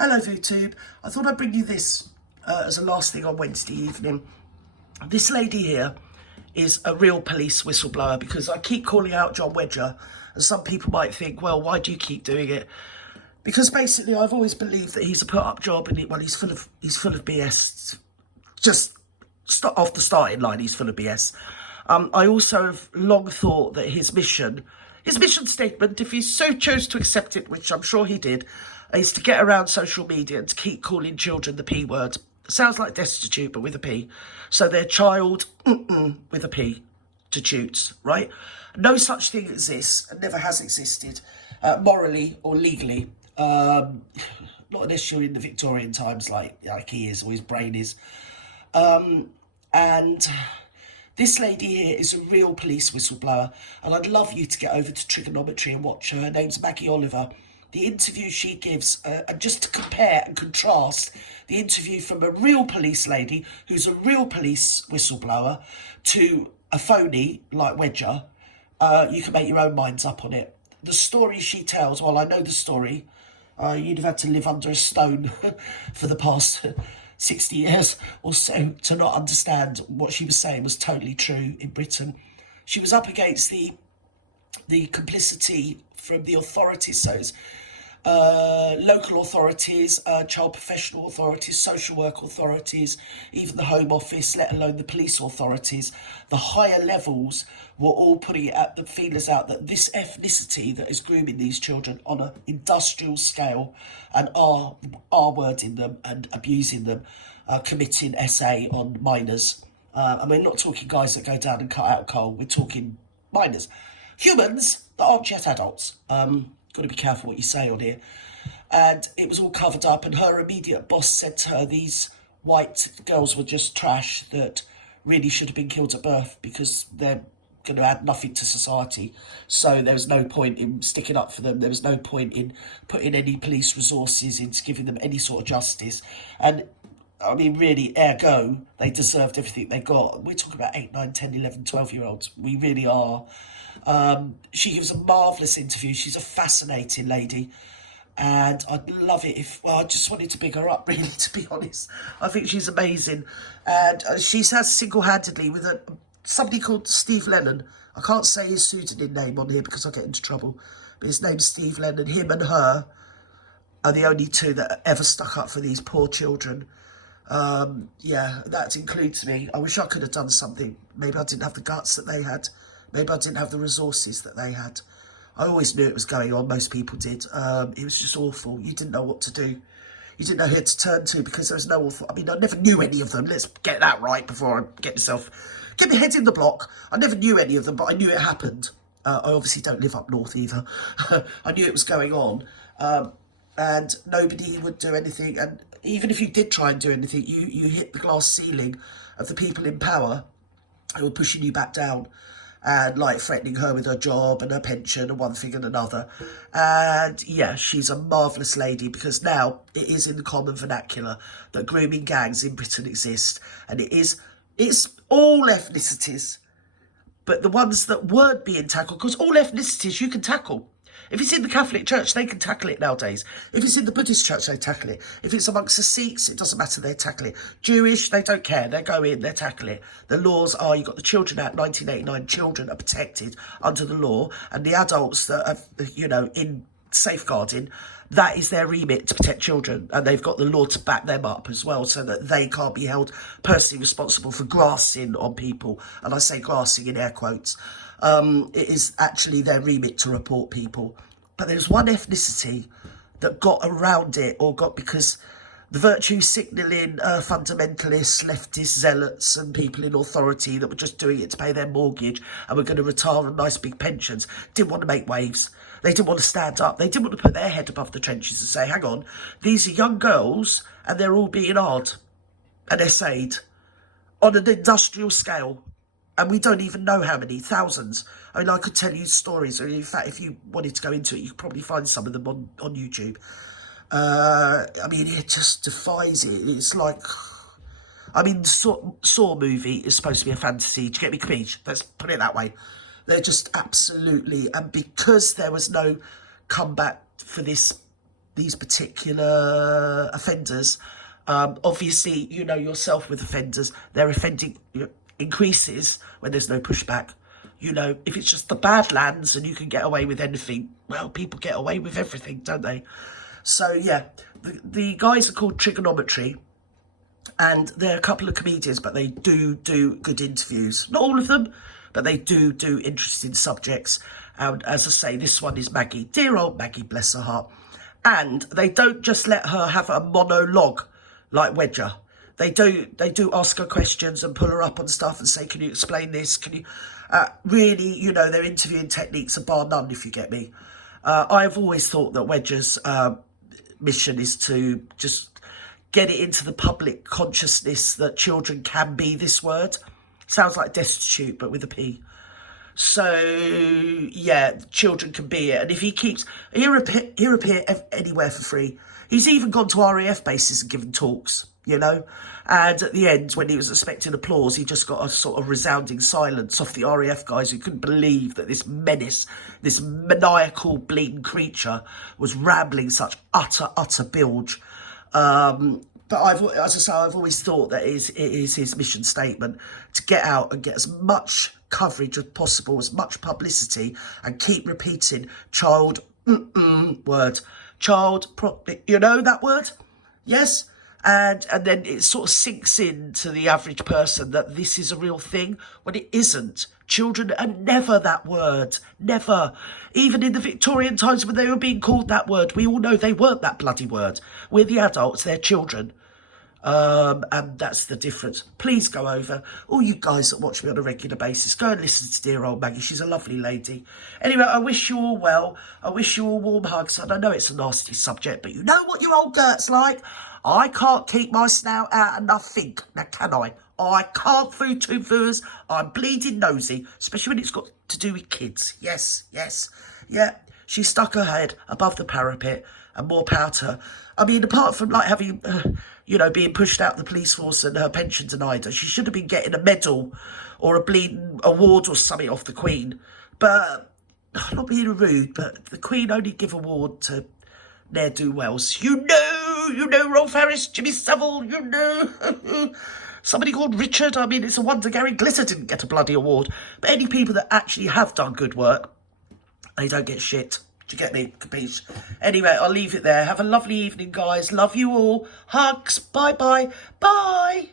Hello YouTube, I thought I'd bring you this as a last thing on Wednesday evening. This lady here is a real police whistleblower, because I keep calling out John Wedger, and some people might think, well, why do you keep doing it? Because basically I've always believed that he's a put-up job, and he's full of BS. Just off the starting line, he's full of BS. I also have long thought that his mission statement, if he so chose to accept it, which I'm sure he did, is to get around social media and to keep calling children the P word. Sounds like destitute, but with a P. So they're child with a P to tutes, right? No such thing exists and never has existed, morally or legally. Not an issue in the Victorian times like he is, or his brain is. And this lady here is a real police whistleblower, and I'd love you to get over to Triggernometry and watch her. Her name's Maggie Oliver. The interview she gives, and just to compare and contrast the interview from a real police lady who's a real police whistleblower to a phony like Wedger, you can make your own minds up on it. The story she tells, well, I know the story. You'd have had to live under a stone for the past 60 years or so to not understand what she was saying was totally true in Britain. She was up against the complicity from the authorities, so it's local authorities, child professional authorities, social work authorities, even the Home Office, let alone the police authorities. The higher levels were all putting it at the feelers out that this ethnicity that is grooming these children on an industrial scale and are wording them and abusing them, committing SA on minors. And we're not talking guys that go down and cut out coal, we're talking minors. Humans that aren't yet adults. Got to be careful what you say on here. And it was all covered up, and her immediate boss said to her these white girls were just trash that really should have been killed at birth because they're going to add nothing to society. So there was no point in sticking up for them. There was no point in putting any police resources into giving them any sort of justice. And I mean, really, ergo, they deserved everything they got. We're talking about 8, 9, 10, 11, 12-year-olds. We really are. She gives a marvellous interview. She's a fascinating lady. And I'd love it if, well, I just wanted to big her up, really, to be honest. I think she's amazing. And she has single-handedly with somebody called Steve Lennon. I can't say his pseudonym name on here because I'll get into trouble. But his name's Steve Lennon. Him and her are the only two that ever stuck up for these poor children. Yeah, that includes me. I wish I could have done something. Maybe I didn't have the guts that they had. Maybe I didn't have the resources that they had. I always knew it was going on. Most people did. It was just awful. You didn't know what to do. You didn't know who to turn to because there was no awful. I mean, I never knew any of them. Let's get that right before I get my head in the block. I never knew any of them, but I knew it happened. I obviously don't live up north either. I knew it was going on. And nobody would do anything. And even if you did try and do anything, you hit the glass ceiling of the people in power who were pushing you back down and like threatening her with her job and her pension and one thing and another. And yeah, she's a marvellous lady, because now it is in the common vernacular that grooming gangs in Britain exist, and it's all ethnicities, but the ones that weren't being tackled, because all ethnicities you can tackle. If it's in the Catholic Church, they can tackle it nowadays. If it's in the Buddhist Church, they tackle it. If it's amongst the Sikhs, it doesn't matter, they tackle it. Jewish, they don't care. They go in, they tackle it. The laws are, you've got the Children Act 1989, children are protected under the law, and the adults that are, in safeguarding, that is their remit to protect children, and they've got the law to back them up as well, so that they can't be held personally responsible for grassing on people. And I say grassing in air quotes. It is actually their remit to report people. But there's one ethnicity that got around it, or got, because the virtue signalling fundamentalists, leftist zealots and people in authority that were just doing it to pay their mortgage and were going to retire on nice big pensions, didn't want to make waves. They didn't want to stand up. They didn't want to put their head above the trenches and say, hang on, these are young girls and they're all being hard and essayed on an industrial scale. And we don't even know how many, thousands. I mean, I could tell you stories. I mean, in fact, if you wanted to go into it, you could probably find some of them on YouTube. I mean, it just defies it. It's like, I mean, the Saw movie is supposed to be a fantasy. Do you get me, Kamish? Let's put it that way. They're just absolutely, and because there was no comeback for this these particular offenders. Obviously, you know yourself with offenders, their offending increases when there's no pushback. You know, if it's just the Badlands and you can get away with anything, well, people get away with everything, don't they? So, yeah, the guys are called Triggernometry, and they're a couple of comedians, but they do good interviews. Not all of them, but they do interesting subjects. And as I say, this one is Maggie. Dear old Maggie, bless her heart. And they don't just let her have a monologue like Wedger. They do ask her questions and pull her up on stuff and say, can you explain this? Can you... really, you know, their interviewing techniques are bar none, if you get me. I've always thought that Wedger's mission is to just get it into the public consciousness that children can be this word. Sounds like destitute, but with a P. So, yeah, children can be it. And if he keeps... He'll appear anywhere for free. He's even gone to RAF bases and given talks, you know. And at the end, when he was expecting applause, he just got a sort of resounding silence off the RAF guys who couldn't believe that this menace, this maniacal bleeding creature was rambling such utter bilge. But as I say, I've always thought that it is his mission statement to get out and get as much coverage as possible, as much publicity, and keep repeating word. You know that word? Yes? And then it sort of sinks into the average person that this is a real thing when it isn't. Children are never that word. Never. Even in the Victorian times when they were being called that word, we all know they weren't that bloody word. We're the adults, they're children. And that's the difference. Please go over. All you guys that watch me on a regular basis, go and listen to dear old Maggie. She's a lovely lady. Anyway, I wish you all well. I wish you all warm hugs. And I know it's a nasty subject, but you know what your old Gert's like. I can't keep my snout out and nothing. Now, can I? I can't food two foos. I'm bleeding nosy, especially when it's got to do with kids. Yes. Yeah, she stuck her head above the parapet, and more power to her. I mean, apart from like having, being pushed out the police force and her pension denied her, she should have been getting a medal or a bleeding award or something off the Queen. But, not being rude, but the Queen only give award to ne'er-do-wells. You know, Rolf Harris, Jimmy Savile, you know. Somebody called Richard. I mean, it's a wonder Gary Glitter didn't get a bloody award. But any people that actually have done good work, they don't get shit. Do you get me? Capiche? Anyway, I'll leave it there. Have a lovely evening, guys. Love you all. Hugs. Bye-bye. Bye.